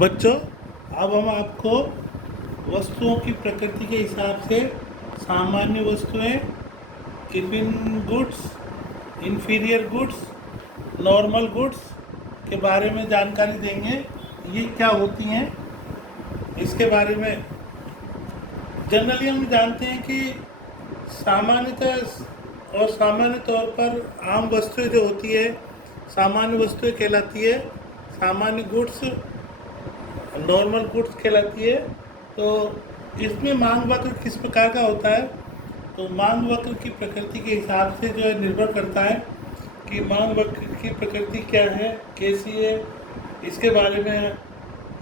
बच्चों, अब हम आपको वस्तुओं की प्रकृति के हिसाब से सामान्य वस्तुएं, tiffin goods, inferior goods, normal goods के बारे में जानकारी देंगे। ये क्या होती हैं इसके बारे में। जनरली हम जानते हैं कि सामान्यतः और सामान्य तौर पर आम वस्तुएं जो होती है सामान्य वस्तुएं कहलाती है, सामान्य गुड्स नॉर्मल गुड्स कहलाती है। तो इसमें मांग वक्र किस प्रकार का होता है, तो मांग वक्र की प्रकृति के हिसाब से जो है निर्भर करता है कि मांग वक्र की प्रकृति क्या है, कैसी है, इसके बारे में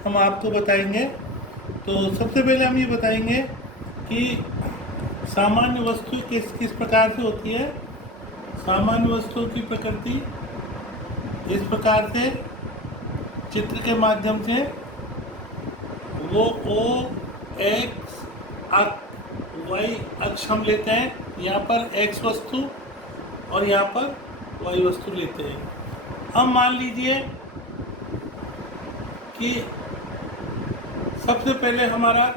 हम आपको बताएंगे। तो सबसे पहले हम ये बताएंगे कि सामान्य वस्तु किस किस प्रकार से होती है। सामान्य वस्तुओं की प्रकृति इस प्रकार से चित्र के माध्यम से वो ओ एक्स वाई अक्ष हम लेते हैं, यहाँ पर एक्स वस्तु और यहाँ पर वाई वस्तु लेते हैं। हम मान लीजिए कि सबसे पहले हमारा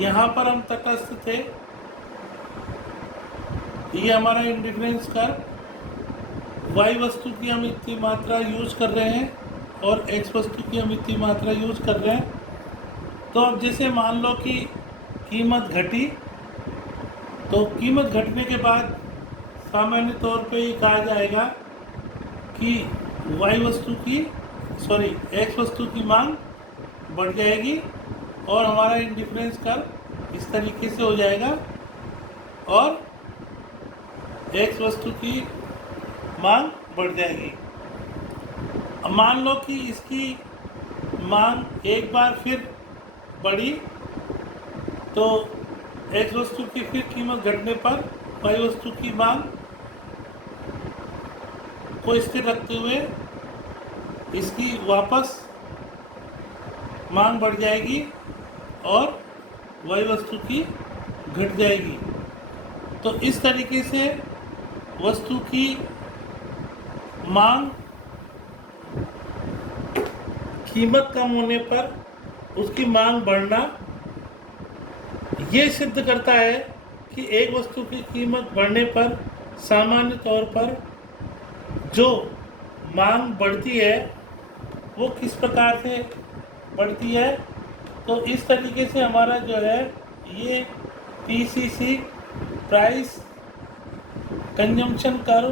यहाँ पर हम तटस्थ थे, ये हमारा इंडिफरेंस कर्व, वाई वस्तु की हम इतनी मात्रा यूज कर रहे हैं और एक्स वस्तु की हम इतनी मात्रा यूज कर रहे हैं। तो अब जैसे मान लो कि कीमत घटी, तो कीमत घटने के बाद सामान्य तौर पे ये कहा जाएगा कि वाई वस्तु की एक्स वस्तु की मांग बढ़ जाएगी और हमारा इंडिफरेंस कर्व इस तरीके से हो जाएगा और एक्स वस्तु की मांग बढ़ जाएगी। अब मान लो कि इसकी मांग एक बार फिर बढ़ी, तो एक्स वस्तु की फिर कीमत घटने पर वाई वस्तु की मांग को स्थिर रखते हुए इसकी वापस मांग बढ़ जाएगी और वाई वस्तु की घट जाएगी। तो इस तरीके से वस्तु की मांग कीमत कम होने पर उसकी मांग बढ़ना ये सिद्ध करता है कि एक वस्तु की कीमत बढ़ने पर सामान्य तौर पर जो मांग बढ़ती है वो किस प्रकार से बढ़ती है। तो इस तरीके से हमारा जो है ये पीसीसी प्राइस कंजम्पशन कर्व,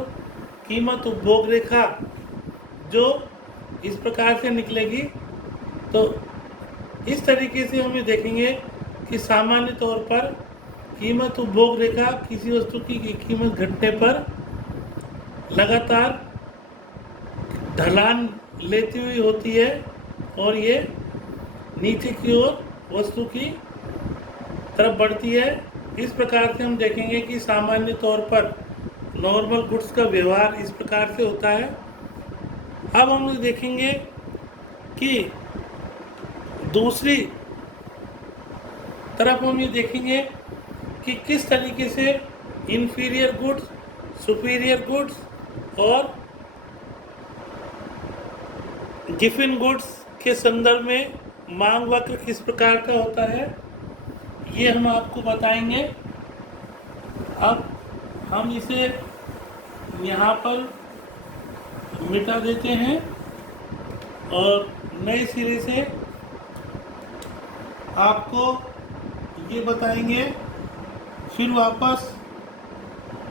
कीमत उपभोग रेखा जो इस प्रकार से निकलेगी। तो इस तरीके से हम ये देखेंगे कि सामान्य तौर पर कीमत उपभोग रेखा किसी वस्तु की कीमत घटने पर लगातार ढलान लेती हुई होती है और ये नीचे की ओर वस्तु की तरफ बढ़ती है। इस प्रकार से हम देखेंगे कि सामान्य तौर पर नॉर्मल गुड्स का व्यवहार इस प्रकार से होता है। अब हम देखेंगे कि दूसरी तरफ हम ये देखेंगे कि किस तरीके से इंफीरियर गुड्स, सुपीरियर गुड्स और गिफिन गुड्स के संदर्भ में मांग वक्र किस प्रकार का होता है, ये हम आपको बताएंगे। अब हम इसे यहाँ पर मिटा देते हैं और नए सिरे से आपको ये बताएंगे। फिर वापस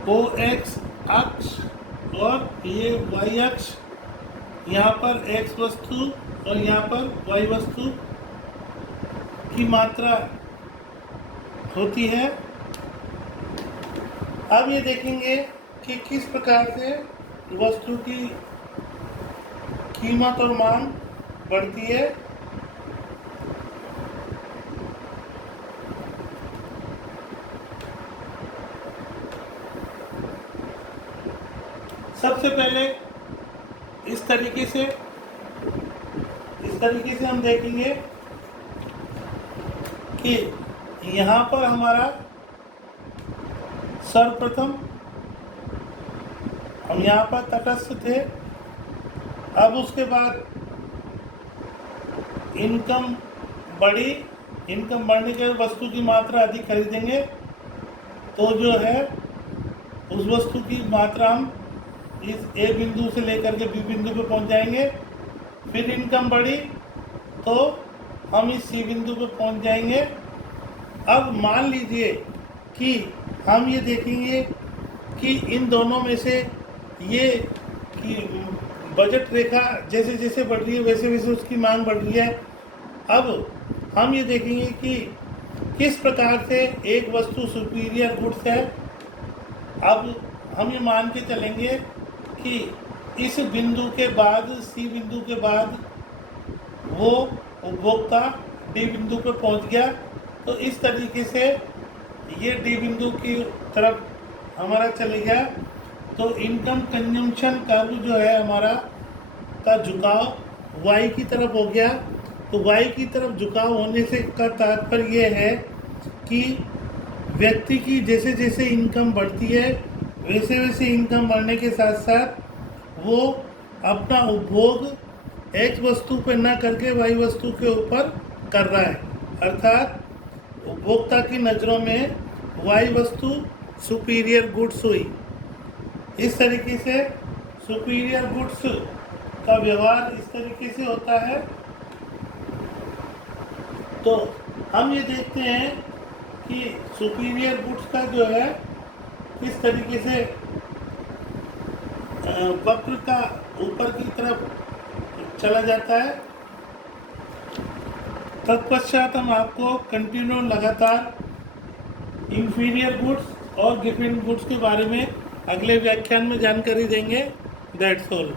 ओ एक्स अक्ष और ये वाई अक्ष, यहाँ पर एक्स वस्तु और यहाँ पर वाई वस्तु की मात्रा होती है। अब ये देखेंगे कि किस प्रकार से वस्तु की कीमत और मांग बढ़ती है। सबसे पहले इस तरीके से हम देखेंगे कि यहाँ पर हमारा सर्वप्रथम हम यहाँ पर तटस्थ थे अब उसके बाद इनकम बढ़ी, इनकम बढ़ने के बाद वस्तु की मात्रा अधिक खरीदेंगे तो जो है उस वस्तु की मात्रा हम इस ए बिंदु से लेकर के बी बिंदु पे पहुंच जाएंगे। फिर इनकम बढ़ी तो हम इस सी बिंदु पे पहुंच जाएंगे। अब मान लीजिए कि हम ये देखेंगे कि इन दोनों में से ये कि बजट रेखा जैसे जैसे बढ़ रही है वैसे वैसे उसकी मांग बढ़ रही है। अब हम ये देखेंगे कि किस प्रकार से एक वस्तु सुपीरियर गुड्स है। अब हम ये मान के चलेंगे कि इस बिंदु के बाद सी बिंदु के बाद वो उपभोक्ता डी बिंदु पर पहुंच गया, तो इस तरीके से ये डी बिंदु की तरफ हमारा चले गया। तो इनकम कंजम्पशन कर्व जो है हमारा का झुकाव वाई की तरफ हो गया। तो वाई की तरफ झुकाव होने से का तात्पर्य ये है कि व्यक्ति की जैसे जैसे इनकम बढ़ती है वैसे वैसे इनकम बढ़ने के साथ साथ वो अपना उपभोग एक्स वस्तु पर न करके वाई वस्तु के ऊपर कर रहा है, अर्थात उपभोक्ता की नज़रों में वाई वस्तु सुपीरियर गुड्स हुई। इस तरीके से सुपीरियर गुड्स का व्यवहार इस तरीके से होता है। तो हम ये देखते हैं कि सुपीरियर गुड्स का जो है किस तरीके से वक्र का ऊपर की तरफ चला जाता है। तत्पश्चात हम आपको कंटिन्यू लगातार इंफीरियर गुड्स और गिवन गुड्स के बारे में अगले व्याख्यान में जानकारी देंगे। That's all.